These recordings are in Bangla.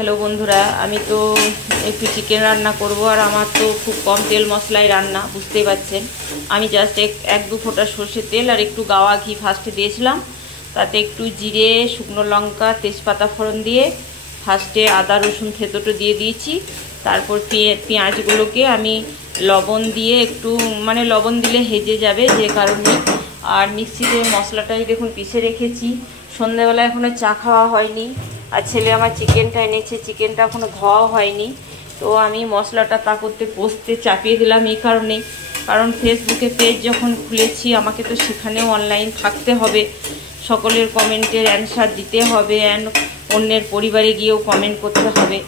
হ্যালো বন্ধুরা, আমি তো একটু চিকেন রান্না করব আর আমার তো খুব কম তেল মশলায় রান্না, বুঝতেই পারছেন। আমি জাস্ট এক দু ফোঁটা সর্ষের তেল আর একটু গাওয়া ঘি ফার্স্টে দিয়েছিলাম, তাতে একটু জিরে, শুকনো লঙ্কা, তেজপাতা ফোড়ন দিয়ে ফার্স্টে আদা রসুন থেঁতোটা দিয়ে দিয়েছি। তারপর পেঁয়াজগুলোকে আমি লবণ দিয়ে একটু লবণ দিলে হেজে যাবে যে কারণে। আর মিক্সিতে মশলাটাই দেখুন পিষে রেখেছি। সন্ধ্যাবেলা এখনও চা খাওয়া হয়নি, আর ছেলে আমার চিকেনটা এনেছে, চিকেনটা এখনও ধোয়াও হয়নি। তো আমি মশলাটা তা করতে কষতে চাপিয়ে দিলাম এই কারণে, কারণ ফেসবুকে পেজ যখন খুলেছি আমাকে তো সেখানেও অনলাইন থাকতে হবে, সকলের কমেন্টের অ্যান্সার দিতে হবে, অ্যান্ড অন্যের পরিবারে গিয়েও কমেন্ট করতে হবে।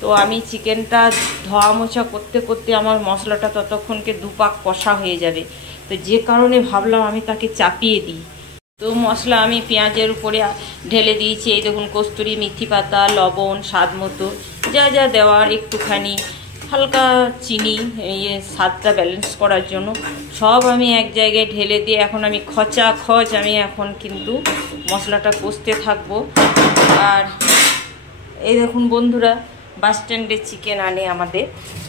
তো আমি চিকেনটা ধোয়া মোছা করতে করতে আমার মশলাটা ততক্ষণকে দুপাক কষা হয়ে যাবে, তো যে কারণে ভাবলাম আমি তাকে চাপিয়ে দিই। তো মশলা আমি পেঁয়াজের উপরে ঢেলে দিয়েছি। এই দেখুন, কস্তুরি মেথি পাতা, লবণ স্বাদ মতো, যা যা দেওয়ার, একটুখানি হালকা চিনি, স্বাদটা ব্যালেন্স করার জন্য সব আমি এক জায়গায় ঢেলে দিয়ে এখন আমি আমি এখন কিন্তু মশলাটা কষতে থাকবো। আর এই দেখুন বন্ধুরা, বাস স্ট্যান্ডে চিকেন আনে আমাদের,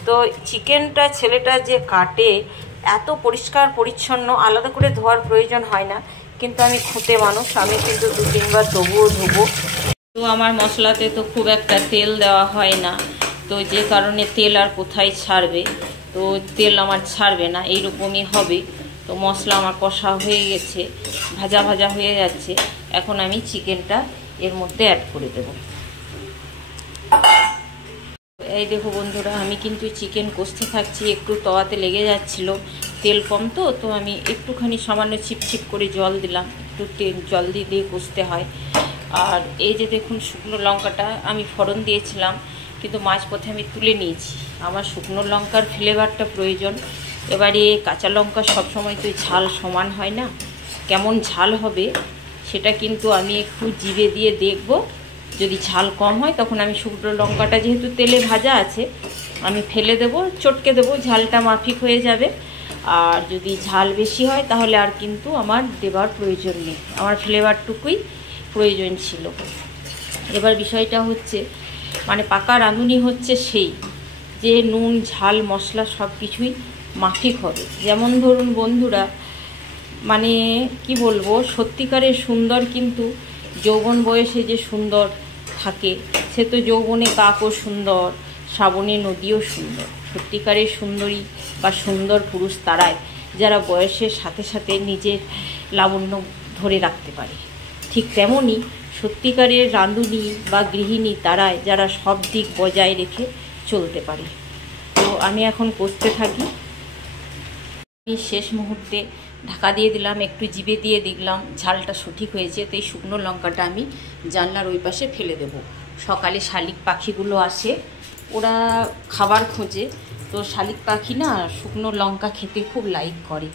তো চিকেনটা ছেলেটা যে কাটে এত পরিষ্কার পরিচ্ছন্ন, আলাদা করে ধোয়ার প্রয়োজন হয় না, কিন্তু আমি খুঁতে মানুষ, আমি কিন্তু 2-3 বার ধোবো। তো আমার মশলাতে তো খুব একটা তেল দেওয়া হয় না, তো যে কারণে তেল আর কোথায় ছাড়বে, তো তেল আমার ছাড়বে না, এইরকমই হবে। তো মশলা আমার কষা হয়ে গেছে, ভাজা ভাজা হয়ে যাচ্ছে। এখন আমি চিকেনটা এর মধ্যে অ্যাড করে দেব। এই দেখো বন্ধুরা, আমি কিন্তু চিকেন কষতে থাকছি, একটু তওয়াতে লেগে যাচ্ছিল, তেল কম তো আমি একটুখানি সামান্য ছিপছিপ করে জল দিলাম, একটু জল দিয়ে কষতে হয়। আর এই যে দেখুন, শুকনো লঙ্কাটা আমি ফোড়ন দিয়েছিলাম, কিন্তু মাঝপথে আমি তুলে নিয়েছি। আমার শুকনো লঙ্কার ফ্লেভারটা প্রয়োজন। এবারে কাঁচা লঙ্কা সবসময় তো ঝাল সমান হয় না, কেমন ঝাল হবে সেটা কিন্তু আমি একটু জিভে দিয়ে দেখব। যদি ঝাল কম হয় তখন আমি শুকনো লঙ্কাটা, যেহেতু তেলে ভাজা আছে, আমি ফেলে দেবো, চটকে দেবো, ঝালটা মাফিক হয়ে যাবে। আর যদি ঝাল বেশি হয় তাহলে আর কিন্তু আমার দেবার প্রয়োজন নেই, আমার ফ্লেভারটুকুই প্রয়োজন ছিল। এবার বিষয়টা হচ্ছে, পাকা রাঁধুনি হচ্ছে সেই যে নুন ঝাল মশলা সব কিছুই মাফিক হবে। যেমন ধরুন বন্ধুরা, কি বলবো, সত্যিকারের সুন্দর কিন্তু যৌবন বয়সে যে সুন্দর থাকে, সে তো যৌবনে কাকও সুন্দর, শ্রাবণে নদীও সুন্দর। সত্যিকারের সুন্দরী বা সুন্দর পুরুষ তারাই যারা বয়সের সাথে সাথে নিজের লাবণ্য ধরে রাখতে পারে। ঠিক তেমনই সত্যিকারের রাঁধুনি বা গৃহিণী তারাই যারা সব দিক বজায় রেখে চলতে পারে। তো আমি এখন কষতে থাকি। আমি শেষ মুহূর্তে ঢাকা দিয়ে দিলাম, একটু জিভে দিয়ে দেখলাম ঝালটা সঠিক হয়েছে, তো এই শুকনো লঙ্কাটা আমি জানলার ওই পাশে ফেলে দেব। সকালে শালিক পাখিগুলো আসে, ওরা খাবার খোঁজে, তো শালিক পাখি না শুকনো লঙ্কা খেতে খুব লাইক করে।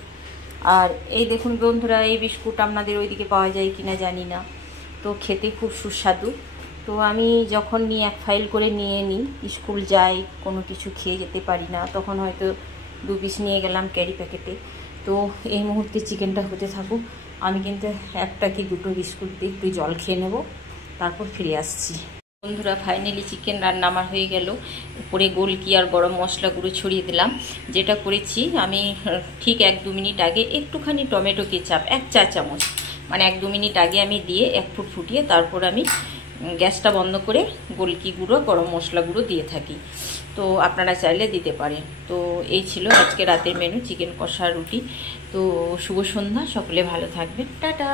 আর এই দেখুন বন্ধুরা, এই বিস্কুট আপনাদের ওইদিকে পাওয়া যায় কিনা জানি না, তো খেতে খুব সুস্বাদু। তো আমি যখন এক ফাইল করে নিয়ে নিই, স্কুল যাই, কোনো কিছু খেয়ে যেতে পারি না, তখন হয়তো 2 পিস নিয়ে গেলাম ক্যারি প্যাকেটে। তো এই মুহূর্তে চিকেনটা হতে থাকুক, আমি কিন্তু 1টা কি 2টো বিস্কুট দিয়ে একটু জল খেয়ে নেব, তারপর ফিরে আসছি। বন্ধুরা, ফাইনালি চিকেন রান্না আমার হয়ে গেল। উপরে গোলকি আর গরম মশলা গুঁড়ো ছড়িয়ে দিলাম। যেটা করেছি আমি ঠিক 1-2 মিনিট আগে একটুখানি টমেটো কেচাপ 1 চা চামচ, 1-2 মিনিট আগে আমি দিয়ে 1 ফুট ফুটিয়ে তারপর আমি গ্যাসটা বন্ধ করে গোলকি গুঁড়ো গরম মশলা গুঁড়ো দিয়ে থাকি। তো আপনারা চাইলে দিতে পারেন। তো এই ছিল আজকে রাতের মেনু, চিকেন কষা রুটি। তো শুভ সন্ধ্যা, সকলে ভালো থাকবেন, টাটা।